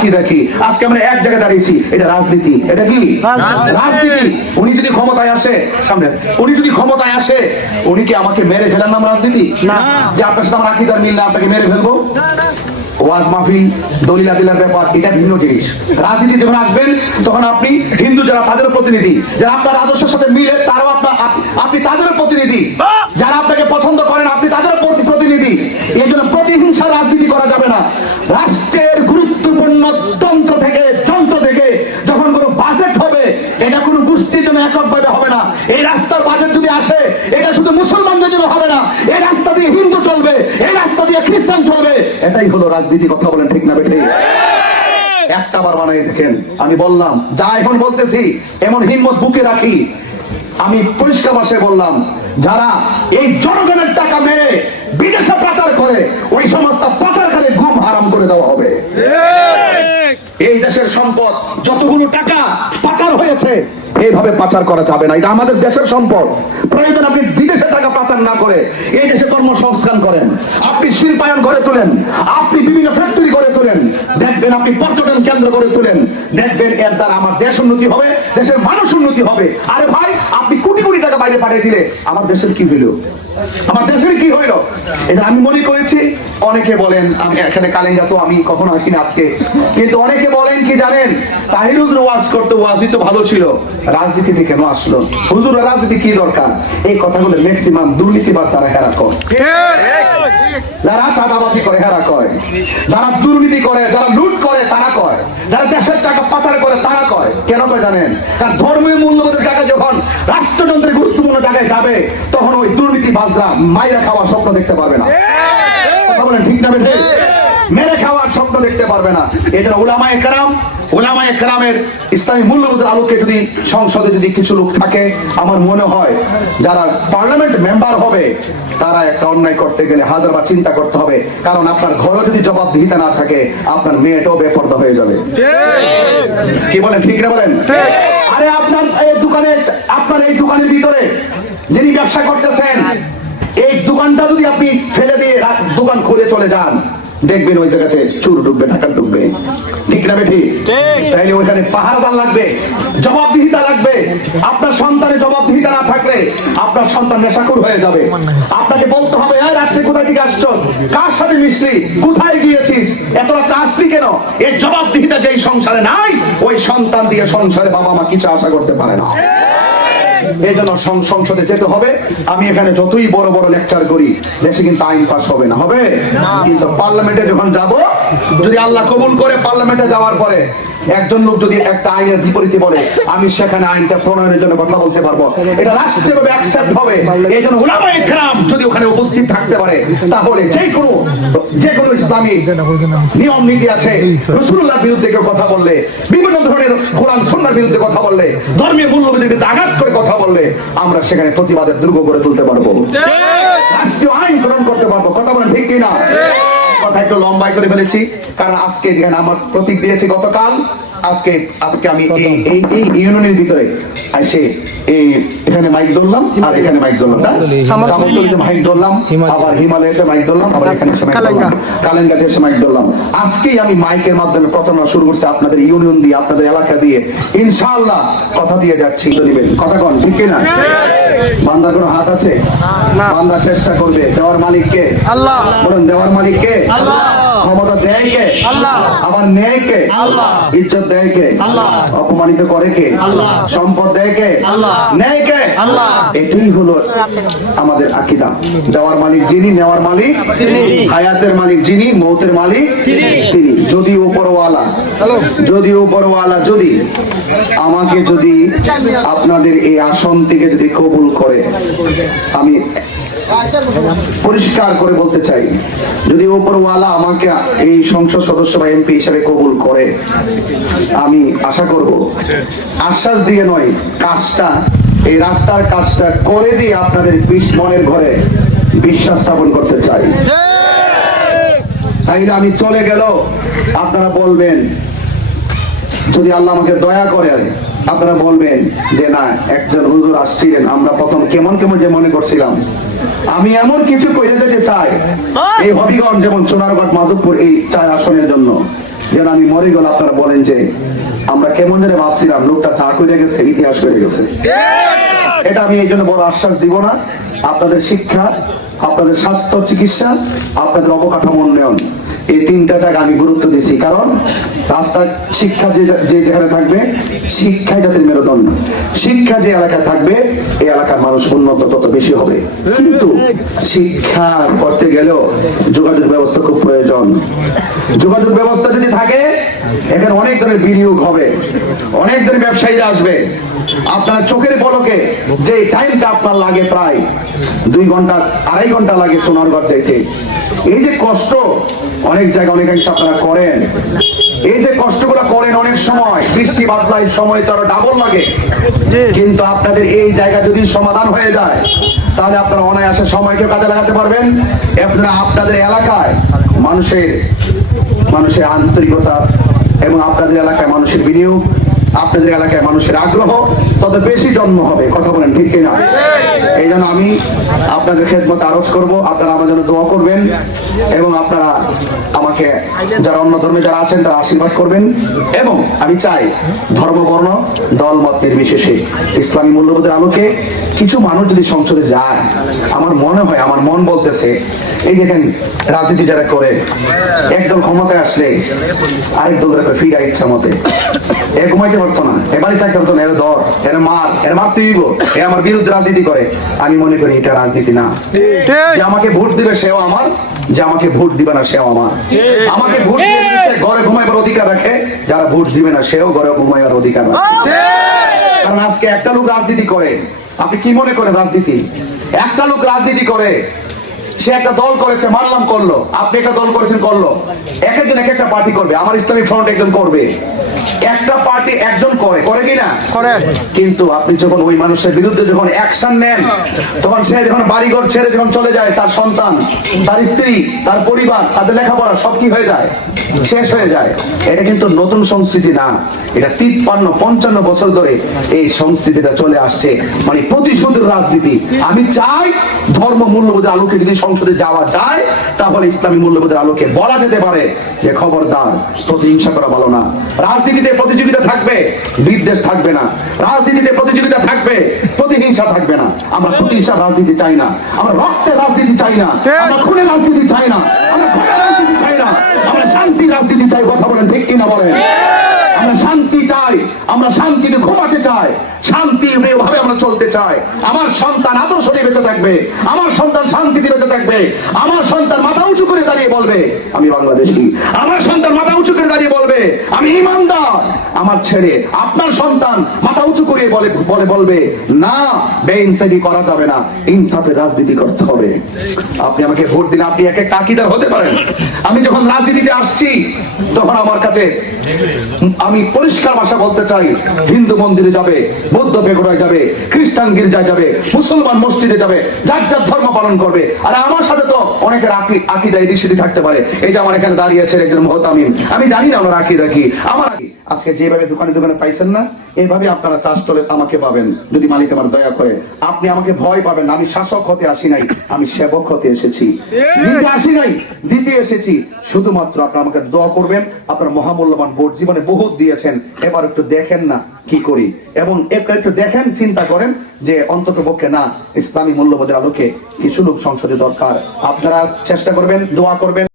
কি দেখি? আজকে আমরা এক জায়গায় দাঁড়িয়েছি এটা রাজনীতি। এটা কি? রাজনীতি। উনি যদি ক্ষমতায় আসে সামনে উনি যদি ক্ষমতায় আসে উনি কি আমাকে মেরে ফেলার নাম রাজনীতি? না। যে আপনার সাথে আমার আকিদার মিল না আপনাকে মেরে ফেলব? ওয়াজ মাহফিল দলিলা ব্যাপার এটা ভিন্ন জিনিস। রাজনীতি যখন আসবেন তখন আপনি হিন্দু যারা তাদের প্রতিনিধি। যারা আপনার আদর্শের সাথে মিলে তারাও আপনার আপনি তাদেরও প্রতিনিধি। যারা আপনাকে পছন্দ করেন আপনি তাদেরও প্রতি- প্রতিনিধি। এই জন্য প্রতিহিংসা রাজনীতি করা যাবে না। রাষ্ট্রের গুরুত্বপূর্ণ তন্ত্র থেকে যন্ত্র থেকে যখন কোনো বাজেট হবে এটা কোনো গোষ্ঠীর জন্য এককভাবে হবে না। এই রাস্তার বাজেট যদি আসে, এটা শুধু মুসলমানদের জন্য হবে না, এই রাস্তা দিয়ে হিন্দু চলবে, এই রাস্তা দিয়ে খ্রিস্টান চলবে, এটাই হলো রাজনীতি, কথা বলেন ঠিক না বেঠে? একটা বার বানাই দেখেন, আমি বললাম, যা এখন বলতেছি, এমন হিম্মত বুকে রাখি। আমি পরিষ্কার ভাষায় বললাম, যারা এই জনগণের টাকা মেরে বিদেশে পাচার করে, ওই সমস্ত পাচারকারী ঘুম হারাম করে দেওয়া হবে। এই দেশের সম্পদ, যতগুলো টাকা পাচার হয়েছে, এইভাবে পাচার করা যাবে না। এটা আমাদের দেশের সম্পদ। প্রয়োজন আপনি বিদেশে টাকা পাচার না করে এই দেশে কর্মসংস্থান করেন। আপনি শিল্পায়ন গড়ে তোলেন। আপনি বিভিন্ন ফ্যাক্টরি গড়ে তোলেন। দেখবেন আপনি পর্যটন কেন্দ্র গড়ে তোলেন। দেখবেন এর দ্বারা আমার দেশ উন্নতি হবে, দেশের মানুষ উন্নতি হবে। আরে ভাই, আপনি কোটি কোটি টাকা বাইরে পাঠিয়ে দিলে আমার দেশের কি হইল আমার দেশের কি হইল? এটা আমি মনে করেছি। অনেকে বলেন, আমি এখানে কালেঙ্গা তো আমি কখনো আসিনি আজকে। কিন্তু অনেকে বলেন কি জানেন ওয়াজ করতে ওয়াজই তো ভালো ছিল। রাজনীতিতে কেন আসলো? হুজুর রাজনীতি কি দরকার? এই কথাগুলো ম্যাক্সিমাম দুর্নীতিবাদ যারা হেরা যারা চাঁদাবাজি করে, হেরা কয় যারা দুর্নীতি করে, যারা লুট করে, তারা কয় যারা দেশের টাকা পাচার করে, তারা কয় কেন কয় জানেন? কারণ ধর্মীয় মূল্যবোধের জায়গায় যখন রাষ্ট্রযন্ত্রের গুরুত্বপূর্ণ জায়গায় যাবে, তখন ওই দুর্নীতি বাজরা মাইরা খাওয়ার স্বপ্ন দেখতে পারবে না। কথা বলেন ঠিক না বেঠে? মেরে খাওয়ার স্বপ্ন দেখতে পারবে না। এই জন্য উলামা একরাম উলামা একরামের ইসলামী মূল্যবোধের আলোকে যদি সংসদে যদি কিছু লোক থাকে আমার মনে হয় যারা পার্লামেন্ট মেম্বার হবে তারা একটা অন্যায় করতে গেলে হাজারবার চিন্তা করতে হবে। কারণ আপনার ঘরে যদি জবাবদিহিতা না থাকে আপনার মেয়েটাও বেপর্দা হয়ে যাবে। কি বলেন ঠিক না বলেন? আরে আপনার এই দোকানে আপনার এই দোকানের ভিতরে যিনি ব্যবসা করতেছেন এই দোকানটা যদি আপনি ফেলে দিয়ে দোকান খুলে চলে যান দেখবেন ওই জায়গাতে চুর ডুববে ঢাকা ডুববে। ঠিক না বেঠি? তাইলে ওইখানে পাহারাদার লাগবে জবাবদিহিতা লাগবে। আপনার সন্তানের জবাবদিহিতা না থাকলে আপনার সন্তান নেশাকুর হয়ে যাবে। আপনাকে বলতে হবে হ্যাঁ রাত্রে কোথায় থেকে আসছো কার সাথে মিস্ত্রি কোথায় গিয়েছিস? এত রাত্রে আসলি কেন? এর জবাবদিহিতা যেই সংসারে নাই ওই সন্তান দিয়ে সংসারে বাবা মা কিছু আশা করতে পারে না। এই জন্য সংসদে যেতে হবে। আমি এখানে যতই বড় বড় লেকচার করি দেশে কিন্তু আইন পাস হবে না হবে? কিন্তু পার্লামেন্টে যখন যাব যদি আল্লাহ কবুল করে পার্লামেন্টে যাওয়ার পরে একজন লোক যদি একটা আইনের বিপরীতে বলে আমি সেখানে আইনটা প্রণয়নের জন্য কথা বলতে পারব। এটা রাষ্ট্রীয়ভাবে অ্যাকসেপ্ট হবে। এই জন্য ওলামা ইকরাম যদি ওখানে উপস্থিত থাকতে পারে তাহলে যে কোনো যে কোনো ইসলামী নিয়ম নীতি আছে রসুল্লাহ বিরুদ্ধে কেউ কথা বললে বিভিন্ন ধরনের কোরআন সন্ন্যার বিরুদ্ধে কথা বললে ধর্মীয় মূল্যবোধের বিরুদ্ধে আঘাত করে কথা বললে আমরা সেখানে প্রতিবাদের দুর্গ করে তুলতে পারব। রাষ্ট্রীয় আইন গ্রহণ করতে পারব। কথা বলেন ঠিক কিনা? কথা একটু লম্বাই করে ফেলেছি কারণ আজকে যেখানে আমার প্রতীক দিয়েছি গতকাল আজকে আজকে আমি এই এই এই ইউনিয়নের ভিতরে এসে এই এখানে মাইক ধরলাম আর এখানে মাইক ধরলাম না? জামতলিতে মাইক ধরলাম আবার হিমালয়তে মাইক ধরলাম আবার এখানে এসে মাইক ধরলাম কালেঙ্গাতে এসে মাইক ধরলাম। আজকেই আমি মাইকের মাধ্যমে প্রচারণা শুরু করছি আপনাদের ইউনিয়ন দিয়ে আপনাদের এলাকা দিয়ে। ইনশাআল্লাহ কথা দিয়ে যাচ্ছি দিবেন। কথা কন ঠিক কিনা? বান্দার কোনো হাত আছে? বান্দা চেষ্টা করবে। দেওয়ার মালিককে। আল্লাহ। বলুন দেওয়ার মালিককে? আল্লাহ। ক্ষমতা দেয় কে আল্লাহ। আবার নেয় কে আল্লাহ। ইজ্জত দেয় কে আল্লাহ। অপমানিত করে কে আল্লাহ। সম্পদ দেয় কে আল্লাহ। নেয় কে আল্লাহ। এটাই হলো আমাদের আকিদা। দেওয়ার মালিক যিনি নেওয়ার মালিক। হায়াতের মালিক যিনি মৌতের মালিক তিনি। তিনি। যদি উপরওয়ালা যদি উপরওয়ালা যদি আমাকে যদি আপনাদের এই আসন থেকে যদি কবুল করে আমি পরিষ্কার করে বলতে চাই যদি উপরওয়ালা আমাকে এই সংসদ সদস্য বা এমপি হিসেবে কবুল করে আমি আশা করব আশ্বাস দিয়ে নয় কাজটা এই রাস্তার কাজটা করে দিয়ে আপনাদের মনের ঘরে বিশ্বাস স্থাপন করতে চাই। তাইলে আমি চলে গেল। আপনারা বলবেন, যদি আল্লাহ আমাকে দয়া করে, আপনারা বলবেন যে না, একজন হুজুর আসছিলেন, আমরা প্রথম কেমন কেমন যে মনে করছিলাম। আমি এমন কিছু কইতে যেতে চাই, এই হবিগঞ্জ যেমন সোনারগঞ্জ মাধবপুর এই চার আসনের জন্য, যেন আমি মরে গেলে আপনারা বলেন যে, আমরা কেমন জানে ভাবছিলাম, লোকটা চা করে গেছে, ইতিহাস করে গেছে। এটা আমি এই জন্য বড় আশ্বাস দিব না। আপনাদের শিক্ষা, আপনাদের স্বাস্থ্য, চিকিৎসা, আপনাদের অবকাঠামো উন্নয়ন। এই তিনটা জায়গা আমি গুরুত্ব দিচ্ছি কারণ রাস্তার শিক্ষা যে যেখানে থাকবে, শিক্ষাই জাতির মেরুদণ্ড। শিক্ষা যে এলাকায় থাকবে, এই এলাকার মানুষ উন্নত তত বেশি হবে। কিন্তু শিক্ষা করতে গেলেও যোগাযোগ ব্যবস্থা খুব প্রয়োজন। যোগাযোগ ব্যবস্থা যদি থাকে, এখানে অনেক ধরনের বিনিয়োগ হবে। অনেক ধরনের ব্যবসায়ীরা আসবে। আপনার চোখের পলকে যে টাইমটা আপনার লাগে প্রায়। দুই ঘণ্টা, আড়াই ঘণ্টা লাগে সোনারগড় যাইতে। এই যে কষ্ট, অনেক জায়গায় অনেকাংশে আপনারা করেন। এই যে কষ্টগুলো করেন অনেক সময়, বৃষ্টি বাদলায় সময় তো আরও ডাবল লাগে। কিন্তু আপনাদের এই জায়গা যদি সমাধান হয়ে যায়, তাহলে আপনারা অনায়াসে সময়কে কাজে লাগাতে পারবেন। আপনারা আপনাদের এলাকায় মানুষের মানুষের আন্তরিকতা এবং আপনাদের এলাকায় মানুষের বিনিয়োগ, আপনাদের এলাকায় মানুষের আগ্রহ তত বেশি জন্ম হবে কথা বলেন ঠিক কিনা? এই জন্য আমি আপনাদের খেদমত আরজ করব আপনারা আমার জন্য দোয়া করবেন এবং আপনারা আমাকে যারা অন্য ধর্মে যারা আছেন তারা আশীর্বাদ করবেন। এবং আমি চাই ধর্ম বর্ণ দল মত নির্বিশেষে ইসলামী মূল্যবোধের আলোকে কিছু মানুষ যদি সংসদে যায় আমার মনে হয় আমার মন বলতেছে এই দেখেন রাজনীতি যারা করে একদল ক্ষমতায় আসলে আরেক দল ফিরা ইচ্ছা মতে। এ ঘুমাইতে পারতো না এবারই থাকতে পারতো না এর ধর এর মার এর দিব এ আমার বিরুদ্ধে রাজনীতি করে। আমি মনে করি এটা রাজনীতি না। যে আমাকে ভোট দিবে সেও আমার যে আমাকে ভোট দিবে না সেও আমার। আমাকে ভোট দিয়ে ঘরে ঘুমাইবার অধিকার রাখে যারা ভোট দিবে না সেও ঘরে ঘুমাইবার অধিকার রাখে। কারণ আজকে একটা লোক রাজনীতি করে। আপনি কি মনে করেন রাজনীতি? একটা লোক রাজনীতি করে সে একটা দল করেছে মানলাম করল। আপনি একটা দল করেছেন করল। এক একজন এক একটা পার্টি করবে আমার ইসলামী ফ্রন্ট একজন করবে। একটা পার্টি একজন করে করে কি না করে। কিন্তু আপনি যখন ওই মানুষের বিরুদ্ধে যখন অ্যাকশন নেন তখন সে যখন বাড়িঘর ছেড়ে যখন চলে যায় তার সন্তান তার স্ত্রী তার পরিবার তাদের লেখাপড়া সব কি হয়ে যায়? শেষ হয়ে যায়। এটা কিন্তু নতুন সংস্কৃতি না। এটা তিপ্পান্ন পঞ্চান্ন বছর ধরে এই সংস্কৃতিটা চলে আসছে। মানে প্রতিশোধের রাজনীতি। আমি চাই ধর্ম মূল্যবোধের আলোকে যদি সংসদে যাওয়া যায় তাহলে ইসলামী মূল্যবোধের আলোকে বলা যেতে পারে যে খবরদার প্রতিহিংসা করা ভালো না। রাজনীতিতে প্রতিযোগিতা থাকবে বিদ্বেষ থাকবে না। রাজনীতিতে প্রতিযোগিতা থাকবে প্রতিহিংসা থাকবে না। আমরা প্রতিহিংসা রাজনীতি চাই না। আমরা রক্তের রাজনীতি চাই না। আমরা খুনের রাজনীতি চাই না। আমরা খুনের রাজনীতি চাই না। আমরা শান্তি রাজনীতি চাই কথা বলেন ঠিক কিনা বলেন? আমরা শান্তি চাই। আমরা শান্তিতে ঘুমাতে চাই। শান্তি ভাবে আমরা চলতে চাই। আমার সন্তান আদর্শ বেঁচে থাকবে, আমার সন্তান শান্তিতে বেঁচে থাকবে, আমার সন্তান মাথা উঁচু করে দাঁড়িয়ে বলবে, আমি বাংলাদেশি। আমার সন্তান মাথা উঁচু করে দাঁড়িয়ে বলবে, আমি ইমানদার। আমার ছেলে, আপনার সন্তান মাথা উঁচু করে বলে বলে বলবে, না করা যাবে না রাজনীতি করতে হবে। আপনি আমাকে ভোট দিলে আপনি এক তাকিদার হতে পারেন। আমি যখন রাজনীতিতে আসছি, তখন আমার কাছে আমি পরিষ্কার ভাষা বলতে চাই, হিন্দু মন্দিরে যাবে বৌদ্ধ বেগুড়ায় যাবে, খ্রিস্টান গির্জায় যাবে, মুসলমান মসজিদে যাবে, যার যার ধর্ম পালন করবে। আর আমার সাথে তো অনেকের আকি আকিদা এদিক সেদিক থাকতে পারে। এই যে আমার এখানে দাঁড়িয়ে আছে একজন মহতামিম। আমি জানি না ওনার আকিদা কি। আমার আকি আজকে যেভাবে দোকানে দোকানে পাইছেন না এইভাবে আপনারা চাষ করে আমাকে পাবেন। যদি মালিক আমার দয়া করে, আপনি আমাকে ভয় পাবেন আমি শাসক হতে আসি নাই, আমি সেবক হতে এসেছি। আসি নাই, দিতে এসেছি। শুধুমাত্র আপনারা আমাকে দোয়া করবেন, আপনার মহামূল্যবান ভোট জীবনে বহুত দিয়েছেন, এবার একটু দেখেন না কি করি। এবং একটু একটু দেখেন, চিন্তা করেন যে অন্তত পক্ষে না, ইসলামী মূল্যবোধের আলোকে কিছু লোক সংসদে দরকার। আপনারা চেষ্টা করবেন, দোয়া করবেন।